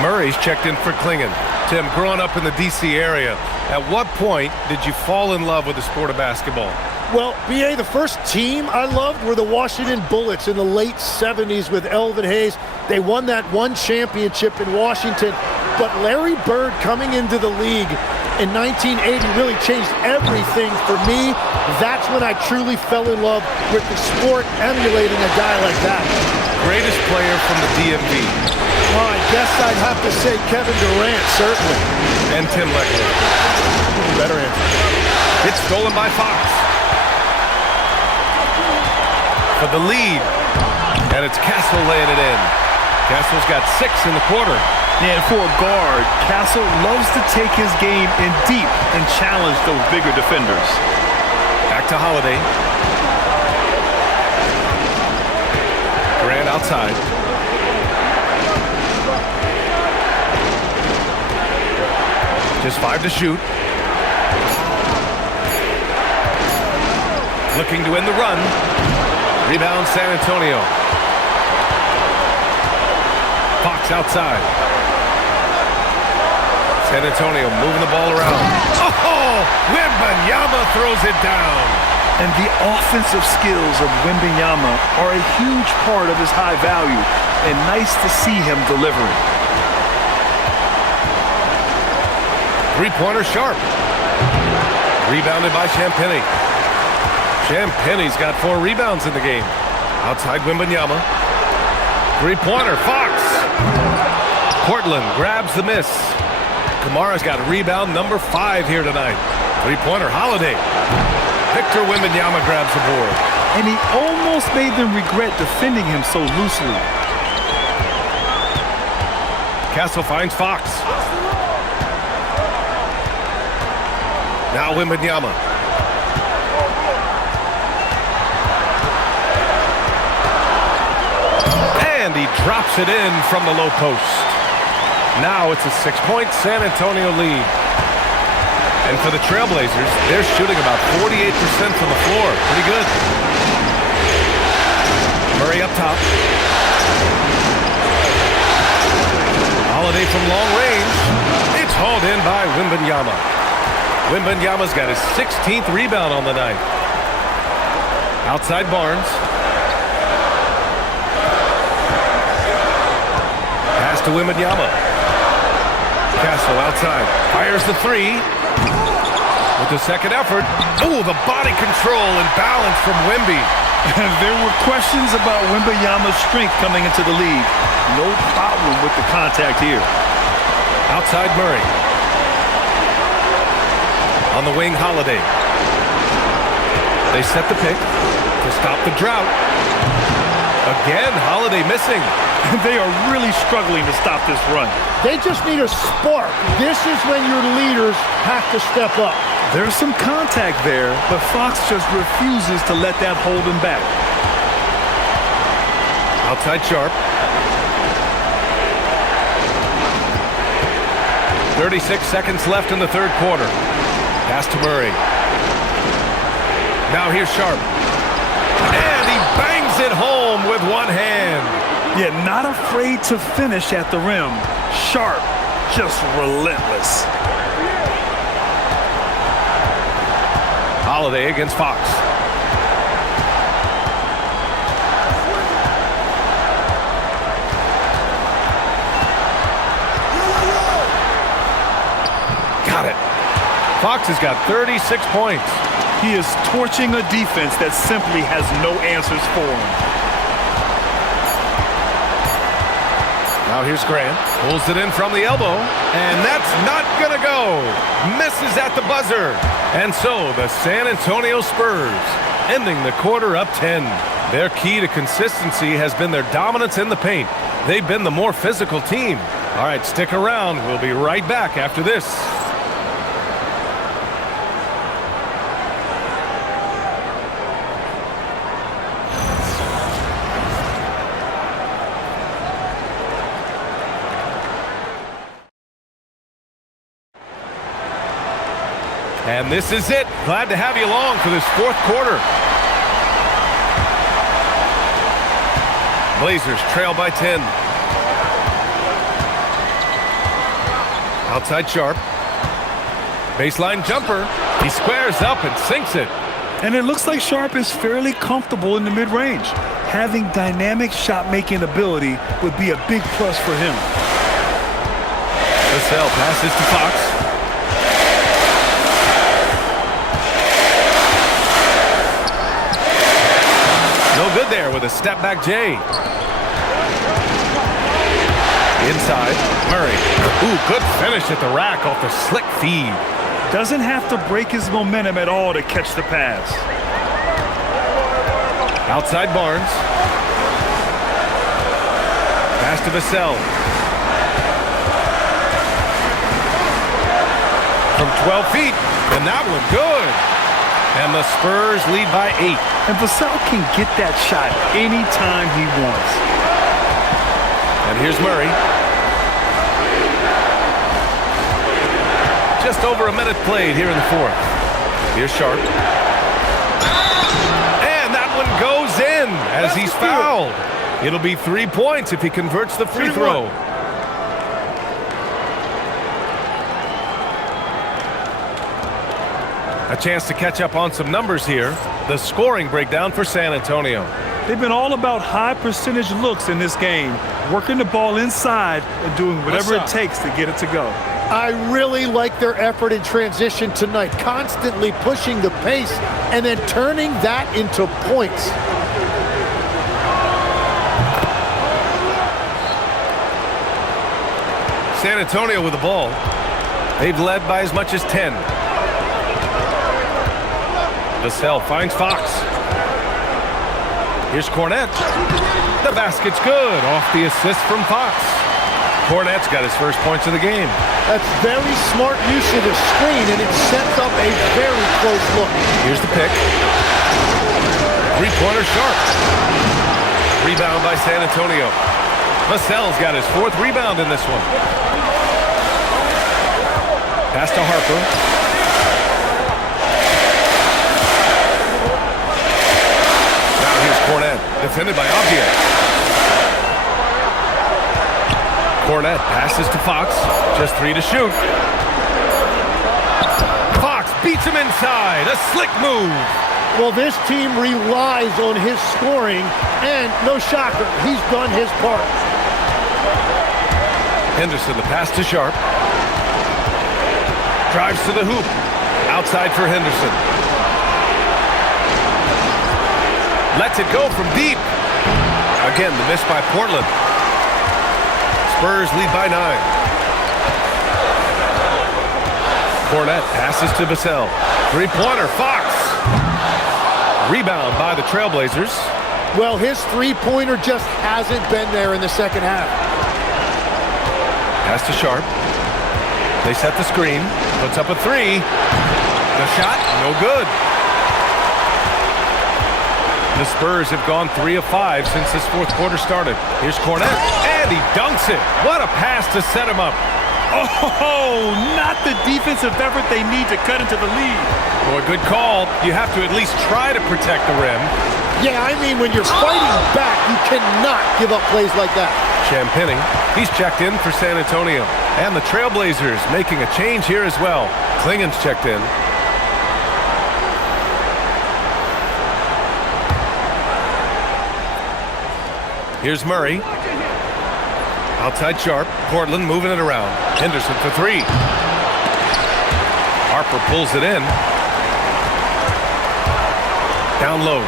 Murray's checked in for Klingon. Tim, growing up in the D.C. area, at what point did you fall in love with the sport of basketball? Well, B.A., the first team I loved were the Washington Bullets in the late 70s with Elvin Hayes. They won that one championship in Washington. But Larry Bird coming into the league in 1980 really changed everything for me. That's when I truly fell in love with the sport, emulating a guy like that. Greatest player from the DMV. Well, I guess I'd have to say Kevin Durant, certainly. And Tim Leckler. Better answer. It's stolen by Fox. For the lead. And it's Castle laying it in. Castle's got 6 in the quarter. And for a guard, Castle loves to take his game in deep and challenge those bigger defenders. Back to Holiday. Grant outside. Just 5 to shoot. Looking to win the run. Rebound San Antonio. Fox outside. San Antonio moving the ball around. Oh! Wembanyama throws it down. And the offensive skills of Wembanyama are a huge part of his high value, and nice to see him delivering. Three-pointer Sharp. Rebounded by Champagnie. Champagnie's got 4 rebounds in the game. Outside Wembanyama. Three-pointer Fox. Portland grabs the miss. Kamara's got rebound number 5 here tonight. Three-pointer Holiday. Victor Wembanyama grabs the board. And he almost made them regret defending him so loosely. Castle finds Fox. Now Wembanyama. And he drops it in from the low post. Now it's a 6-point San Antonio lead. And for the Trailblazers, they're shooting about 48% from the floor. Pretty good. Murray up top. Holiday from long range. It's hauled in by Wembanyama. Wembanyama's got his 16th rebound on the night. Outside Barnes. Pass to Wembanyama. Castle outside. Fires the 3. With the second effort. Oh, the body control and balance from Wemby. There were questions about Wembanyama's strength coming into the league. No problem with the contact here. Outside Murray. On the wing, Holiday. They set the pick to stop the drought. Again, Holiday missing. They are really struggling to stop this run. They just need a spark. This is when your leaders have to step up. There's some contact there, but Fox just refuses to let that hold him back. Outside Sharp. 36 seconds left in the third quarter. Pass to Murray. Now here's Sharp. And he bangs it home with one hand. Yet not afraid to finish at the rim. Sharp, just relentless. Holiday against Fox. Got it. Fox has got 36 points. He is torching a defense that simply has no answers for him. Now here's Grant. Pulls it in from the elbow. And that's not going to go. Misses at the buzzer. And so the San Antonio Spurs ending the quarter up 10. Their key to consistency has been their dominance in the paint. They've been the more physical team. All right, stick around. We'll be right back after this. And this is it. Glad to have you along for this fourth quarter. Blazers trail by 10. Outside Sharp. Baseline jumper. He squares up and sinks it. And it looks like Sharp is fairly comfortable in the mid-range. Having dynamic shot-making ability would be a big plus for him. Vassell passes to Fox. No good there with a step-back J. Inside, Murray. Ooh, good finish at the rack off the slick feed. Doesn't have to break his momentum at all to catch the pass. Outside Barnes. Pass to Vassell. From 12 feet, and that one good. And the Spurs lead by 8. And Vassell can get that shot anytime he wants. And here's Murray. Just over a minute played here in the fourth. Here's Sharp. And that one goes in as he's fouled. It'll be 3 points if he converts the free throw. A chance to catch up on some numbers here. The scoring breakdown for San Antonio. They've been all about high percentage looks in this game, working the ball inside and doing whatever it takes to get it to go. I really like their effort in transition tonight, constantly pushing the pace and then turning that into points. San Antonio with the ball. They've led by as much as 10. Vassell finds Fox. Here's Cornette. The basket's good off the assist from Fox. Cornette's got his first points of the game. That's very smart use of the screen, and it sets up a very close look. Here's the pick. Three-pointer Sharp. Rebound by San Antonio. Vassell's got his fourth rebound in this one. Pass to Harper. Now here's Cornette, defended by Avdia. Cornette passes to Fox. Just 3 to shoot. Fox beats him inside. A slick move. Well, this team relies on his scoring, and no shocker, he's done his part. Henderson, the pass to Sharp. Drives to the hoop. Outside for Henderson. Lets it go from deep. Again, the miss by Portland. Spurs lead by 9. Cornette passes to Vassell. Three-pointer, Fox. Rebound by the Trailblazers. Well, his three-pointer just hasn't been there in the second half. Pass to Sharp. They set the screen. Puts up a three. The shot, no good. The Spurs have gone 3 of 5 since this fourth quarter started. Here's Cornette, and he dunks it. What a pass to set him up. Oh, not the defensive effort they need to cut into the lead. Boy, good call. You have to at least try to protect the rim. Yeah, I mean, when you're fighting back, you cannot give up plays like that. Champagny, he's checked in for San Antonio. And the Trailblazers making a change here as well. Klingen's checked in. Here's Murray. Outside Sharp. Portland moving it around. Henderson for 3. Harper pulls it in. Down low.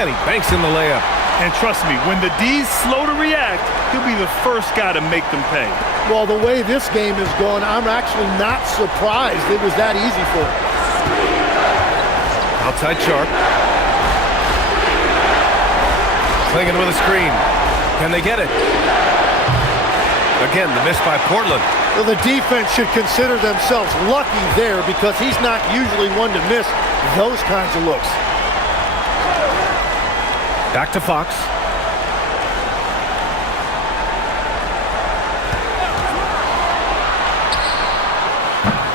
And he banks in the layup. And trust me, when the D's slow to react, he'll be the first guy to make them pay. Well, the way this game is going, I'm actually not surprised it was that easy for him. Outside Sharp. Klingen with a screen. Can they get it? Again, the miss by Portland. Well, the defense should consider themselves lucky there because he's not usually one to miss those kinds of looks. Back to Fox.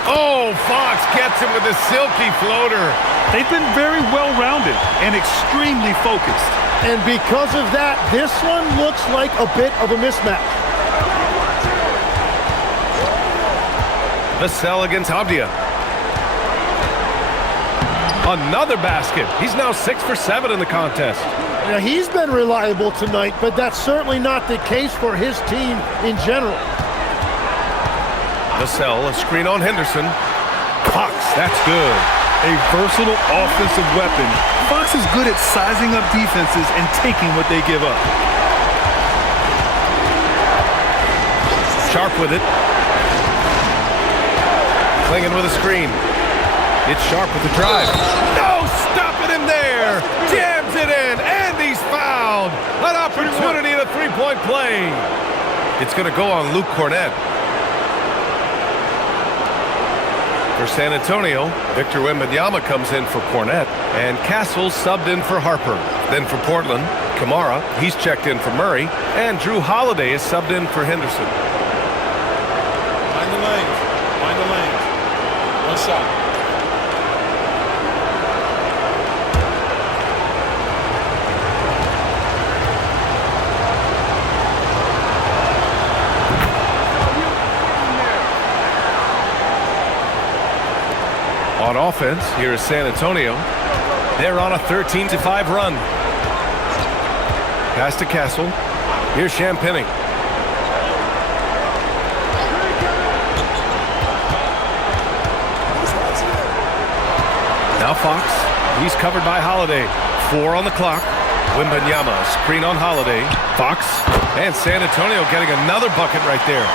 Oh, Fox gets him with a silky floater. They've been very well-rounded and extremely focused. And because of that, this one looks like a bit of a mismatch. Vassell against Avdia. Another basket. He's now 6 for 7 in the contest. Now, he's been reliable tonight, but that's certainly not the case for his team in general. Vassell, a screen on Henderson. Fox, that's good. A versatile offensive weapon. Fox is good at sizing up defenses and taking what they give up. Sharp with it. Klingen with a screen. It's Sharp with the drive. No, stopping him there. Jams it in, and he's fouled. An opportunity in a three-point play. It's going to go on Luke Cornette. For San Antonio, Victor Wembanyama comes in for Cornette, and Castle subbed in for Harper. Then for Portland, Kamara, he's checked in for Murray, and Drew Holiday is subbed in for Henderson. Find the lanes. Find the lanes. One shot. On offense, here is San Antonio. They're on a 13-5 run. Pass to Castle. Here's Champagnie. Now Fox. He's covered by Holiday. 4 on the clock. Wembanyama, screen on Holiday. Fox. And San Antonio getting another bucket right there.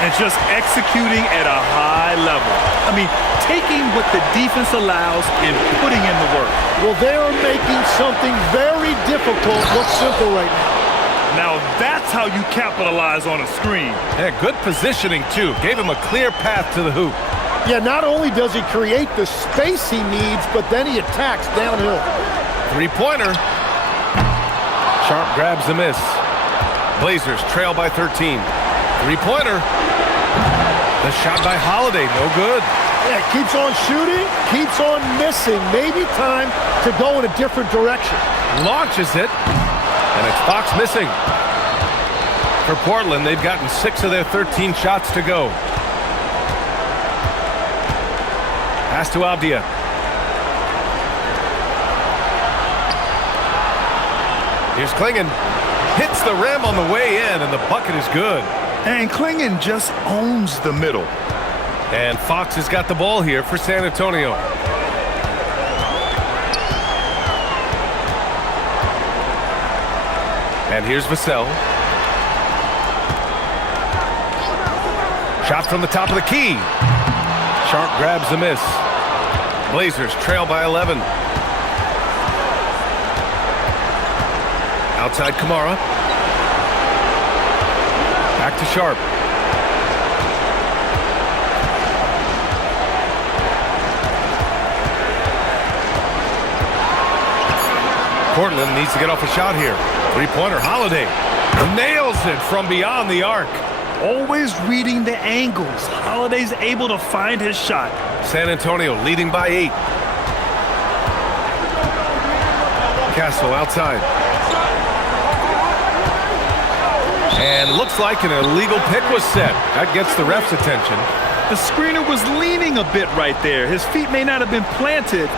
And just executing at a high level. I mean, taking what the defense allows and putting in the work. Well, they are making something very difficult look simple right now. Now that's how you capitalize on a screen. Yeah, good positioning, too. Gave him a clear path to the hoop. Yeah, not only does he create the space he needs, but then he attacks downhill. Three-pointer. Sharp grabs the miss. Blazers trail by 13. Three-pointer. The shot by Holiday, no good. Yeah, keeps on shooting, keeps on missing. Maybe time to go in a different direction. Launches it, and it's Fox missing. For Portland, they've gotten 6 of their 13 shots to go. Pass to Avdia. Here's Klingon. Hits the rim on the way in, and the bucket is good. And Klingon just owns the middle. And Fox has got the ball here for San Antonio. And here's Vassell. Shot from the top of the key. Sharp grabs the miss. Blazers trail by 11. Outside Kamara. Back to Sharp. Portland needs to get off a shot here. Three-pointer, Holiday. Nails it from beyond the arc. Always reading the angles. Holiday's able to find his shot. San Antonio leading by 8. Castle outside. And looks like an illegal pick was set. That gets the ref's attention. The screener was leaning a bit right there. His feet may not have been planted.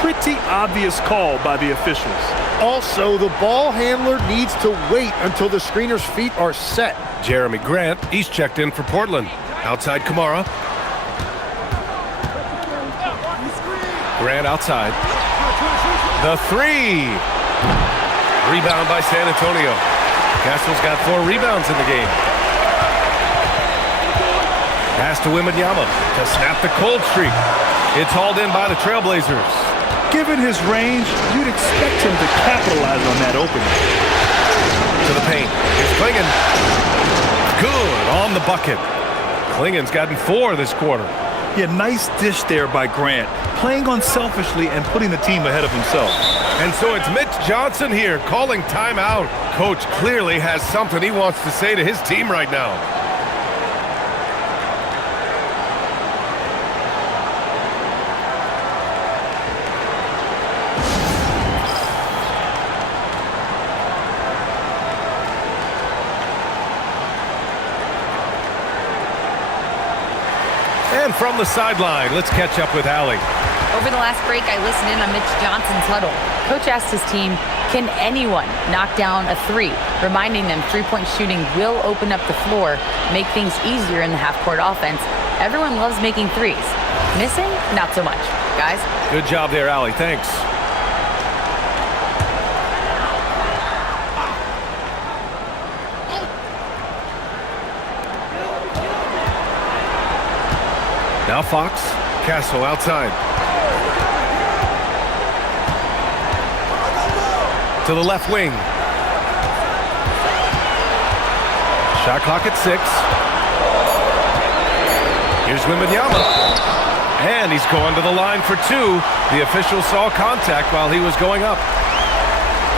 Pretty obvious call by the officials. Also, the ball handler needs to wait until the screener's feet are set. Jeremy Grant, he's checked in for Portland. Outside Kamara. Grant outside. The three. Rebound by San Antonio. Castle's got 4 rebounds in the game. Pass to Wembanyama to snap the cold streak. It's hauled in by the Trailblazers. Given his range, you'd expect him to capitalize on that opening. To the paint. Here's Klingon. Good on the bucket. Klingon's gotten 4 this quarter. Yeah, nice dish there by Grant. Playing unselfishly and putting the team ahead of himself. And so it's Mitch Johnson here calling timeout. Coach clearly has something he wants to say to his team right now. And from the sideline, let's catch up with Allie. Over the last break, I listened in on Mitch Johnson's huddle. Coach asked his team, can anyone knock down a 3? Reminding them three-point shooting will open up the floor, make things easier in the half-court offense. Everyone loves making 3s. Missing? Not so much. Guys? Good job there, Allie. Thanks. Now Fox. Castle outside. To the left wing. Shot clock at 6. Here's Wembanyama. And he's going to the line for two. The official saw contact while he was going up.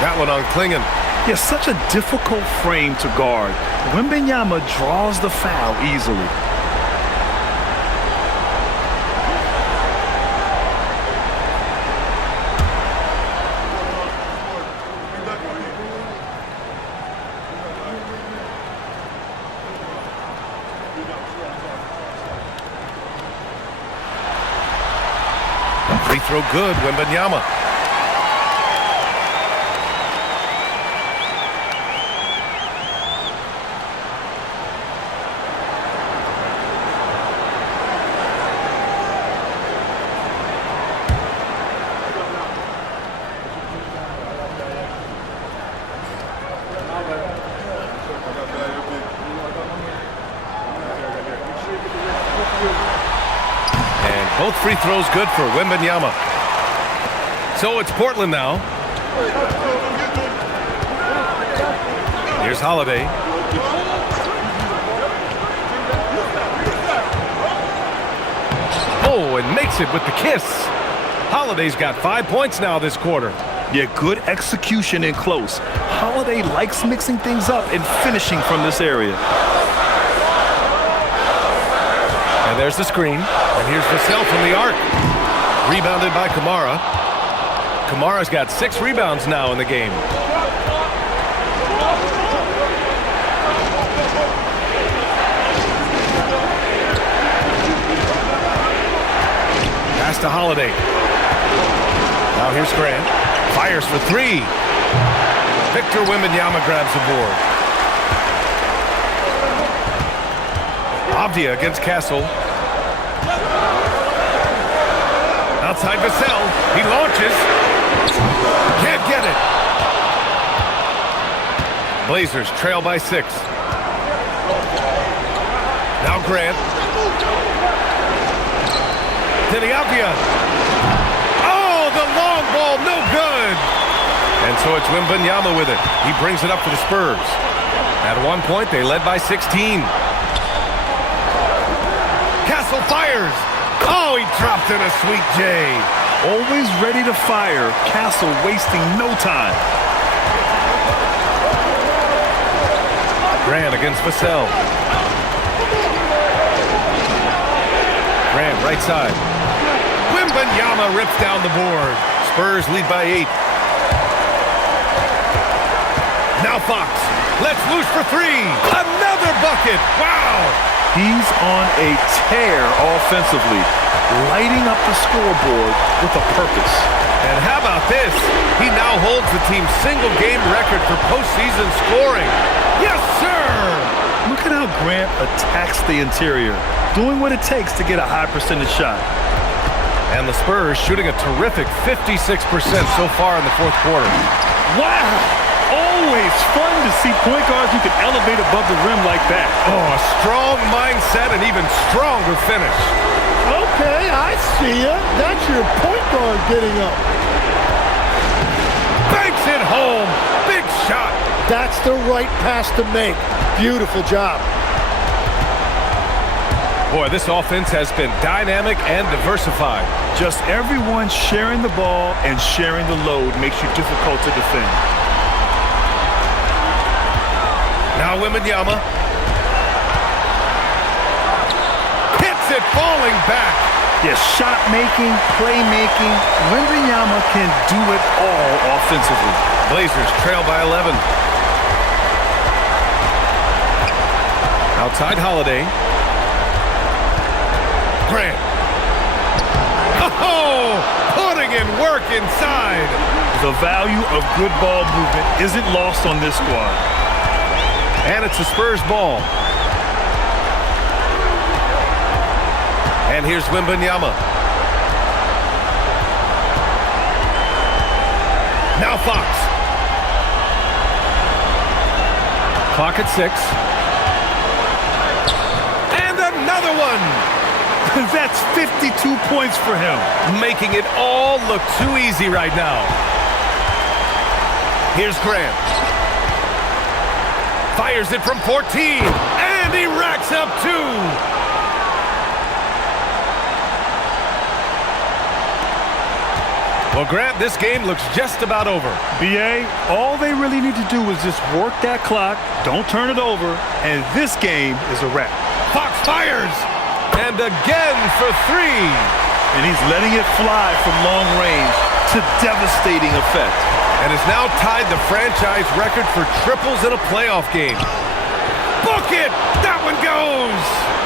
That one on Klingon. Yeah, such a difficult frame to guard. Wembanyama draws the foul easily. Free throw good, Wembanyama. Both free throws good for Wembanyama. So it's Portland now. Here's Holiday. Oh, and makes it with the kiss. Holiday's got 5 points now this quarter. Yeah, good execution in close. Holiday likes mixing things up and finishing from this area. And there's the screen. And here's Vassell from the arc. Rebounded by Kamara. Kamara's got 6 rebounds now in the game. Pass to Holiday. Now here's Grant. Fires for 3. Victor Wembanyama grabs the board. Avdia against Castle. Outside Vassell. He launches. Can't get it. Blazers trail by 6. Now Grant. To the Avdia. Oh, the long ball, no good. And so it's Wembanyama with it. He brings it up for the Spurs. At one point, they led by 16. Castle fires. Oh, he dropped in a sweet J. Always ready to fire. Castle wasting no time. Grant against Vassell. Grant right side. Wembanyama rips down the board. Spurs lead by 8. Now Fox. Let's loose for 3. Another bucket. Wow. He's on a tear offensively, lighting up the scoreboard with a purpose. And how about this? He now holds the team's single-game record for postseason scoring. Yes, sir! Look at how Grant attacks the interior, doing what it takes to get a high percentage shot. And the Spurs shooting a terrific 56% so far in the fourth quarter. Wow! Always fun to see point guards who can elevate above the rim like that. Oh, a strong mindset and even stronger finish. Okay, I see ya. That's your point guard getting up. Banks it home. Big shot. That's the right pass to make. Beautiful job. Boy, this offense has been dynamic and diversified. Just everyone sharing the ball and sharing the load makes you difficult to defend. Now Wembanyama. Hits it falling back. Yes, shot making, playmaking. Wembanyama can do it all offensively. Blazers trail by 11. Outside Holiday. Grant. Oh, putting in work inside. The value of good ball movement isn't lost on this squad. And it's the Spurs ball. And here's Wembanyama. Now Fox. Clock at 6. And another one. That's 52 points for him. Making it all look too easy right now. Here's Grant. Fires it from 14, and he racks up 2. Well, Grant, this game looks just about over. BA, all they really need to do is just work that clock, don't turn it over, and this game is a wrap. Fox fires! And again for three. And he's letting it fly from long range to devastating effect. And has now tied the franchise record for triples in a playoff game. Book it! That one goes!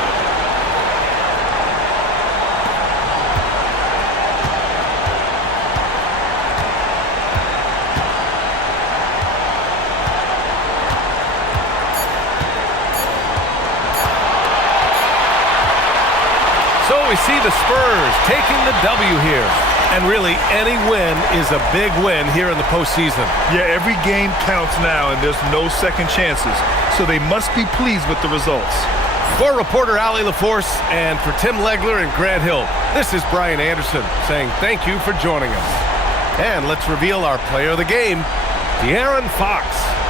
So we see the Spurs taking the W here. And really, any win is a big win here in the postseason. Yeah, every game counts now, and there's no second chances. So they must be pleased with the results. For reporter Allie LaForce and for Tim Legler and Grant Hill, this is Brian Anderson saying thank you for joining us. And let's reveal our player of the game, De'Aaron Fox.